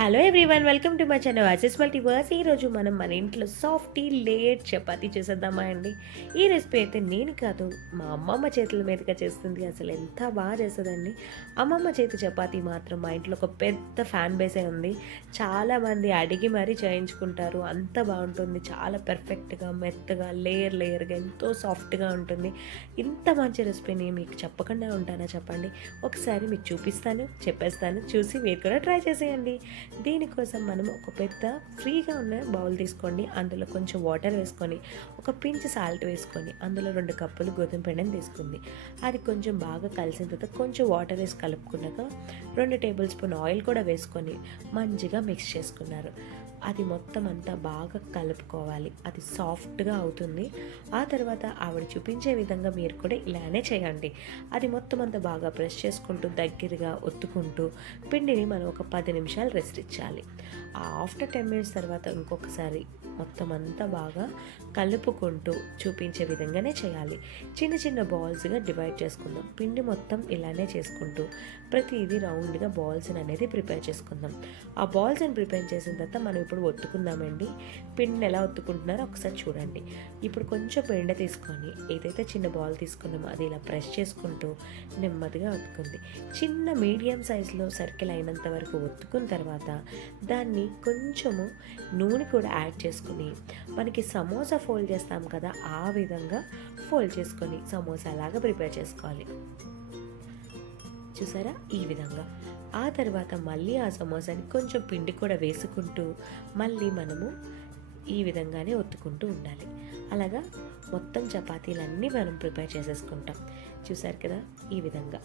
Hello everyone welcome to my channel Aces Multiverse ఈరోజు మనం మన ఇంట్లో సాఫ్టీ లేయర్ చపాతీ చేసేద్దామా అండి? ఈ రెసిపీ అయితే నేను కాదు మా అమ్మమ్మ చేతుల మీదుగా చేస్తుంది. అసలు ఎంత బాగా చేస్తుందండి? అమ్మమ్మ చేతి చపాతీ మాత్రం మా ఇంట్లో ఒక పెద్ద ఫ్యాన్ బేసే ఉంది. చాలామంది అడిగి మరీ చేయించుకుంటారు. అంత బాగుంటుంది. చాలా పెర్ఫెక్ట్గా మెత్తగా లేయర్ లేయర్గా ఎంతో సాఫ్ట్గా ఉంటుంది. ఇంత మంచి రెసిపీని మీకు చెప్పకుండా ఉంటానా చెప్పండి? ఒకసారి మీకు చూపిస్తాను చెప్పేస్తాను చూసి మీరు కూడా ట్రై చేసేయండి. దీనికోసం మనం ఒక పెద్ద ఫ్రీగా ఉన్న బౌల్ తీసుకోండి. అందులో కొంచెం వాటర్ వేసుకొని ఒక పించ్ సాల్ట్ వేసుకొని అందులో రెండు కప్పులు గోధుమ పిండిని తీసుకుంది. అది కొంచెం బాగా కలిసిన తర్వాత కొంచెం వాటర్ వేసి కలుపుకున్నాక రెండు టేబుల్ స్పూన్ ఆయిల్ కూడా వేసుకొని మంచిగా మిక్స్ చేసుకున్నారు. అది మొత్తం అంతా బాగా కలుపుకోవాలి. అది సాఫ్ట్గా అవుతుంది. ఆ తర్వాత ఆవిడ చూపించే విధంగా మీరు కూడా ఇలానే చేయండి. అది మొత్తం అంతా బాగా ప్రెస్ చేసుకుంటూ దగ్గరగా ఒత్తుకుంటూ పిండిని మనం ఒక పది నిమిషాలు రెస్ట్ ఇచ్చాలి ఆ ఆఫ్టర్ టెన్ మినిట్స్ తర్వాత ఇంకొకసారి మొత్తం అంతా బాగా కలుపుకుంటూ చూపించే విధంగానే చేయాలి. చిన్న చిన్న బాల్స్గా డివైడ్ చేసుకుందాం. పిండి మొత్తం ఇలానే చేసుకుంటూ ప్రతిదీ రౌండ్గా బాల్స్ అనేది ప్రిపేర్ చేసుకుందాం. ఆ బాల్స్ని ప్రిపేర్ చేసిన తర్వాత మనం ఇప్పుడు ఒత్తుకుందామండి. పిండిని ఎలా ఒత్తుకుంటున్నారో ఒకసారి చూడండి. ఇప్పుడు కొంచెం పిండి తీసుకొని ఏదైతే చిన్న బాల్ తీసుకున్నామో అది ఇలా ప్రెస్ చేసుకుంటూ నెమ్మదిగా ఒత్తుకుంది. చిన్న మీడియం సైజులో సర్కిల్ అయినంత వరకు ఒత్తుకున్న తర్వాత దాన్ని కొంచెము నూనె కూడా యాడ్ చేసుకుని మనకి సమోసా ఫోల్డ్ చేస్తాం కదా ఆ విధంగా ఫోల్డ్ చేసుకొని సమోసా లాగా ప్రిపేర్ చేసుకోవాలి. చూసారా? ఈ విధంగా. ఆ తర్వాత మళ్ళీ ఆ సమోసాని కొంచెం పిండి కూడా వేసుకుంటూ మళ్ళీ మనము ఈ విధంగానే ఒత్తుకుంటూ ఉండాలి. అలాగా మొత్తం చపాతీలన్నీ మనం ప్రిపేర్ చేసేసుకుంటాం. చూసారు కదా ఈ విధంగా.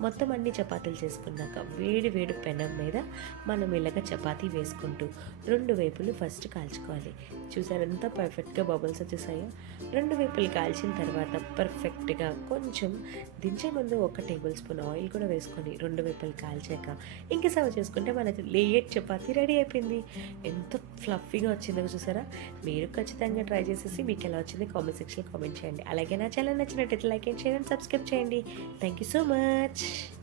మొత్తం అన్ని చపాతీలు చేసుకున్నాక వేడి వేడి పెనం మీద మనం ఇలాగ చపాతీ వేసుకుంటూ రెండు వైపులు ఫస్ట్ కాల్చుకోవాలి. చూసారు ఎంత పర్ఫెక్ట్గా బబుల్స్ వచ్చేసాయో. రెండు వైపులు కాల్చిన తర్వాత పర్ఫెక్ట్గా కొంచెం దించే ముందు ఒక టేబుల్ స్పూన్ ఆయిల్ కూడా వేసుకొని రెండు వైపులు కాల్చాక ఇంక సర్వ్ చేసుకుంటే మనకి లేయర్ చపాతీ రెడీ అయిపోయింది. ఎంత ఫ్లఫీగా వచ్చిందో చూసారా? మీరు ఖచ్చితంగా ట్రై చేసేసి మీకు ఎలా వచ్చింది కామెంట్ సెక్షన్లో కామెంట్ చేయండి. అలాగే నా ఛానల్ నచ్చినట్టు like and share and subscribe చేయండి. Thank you so much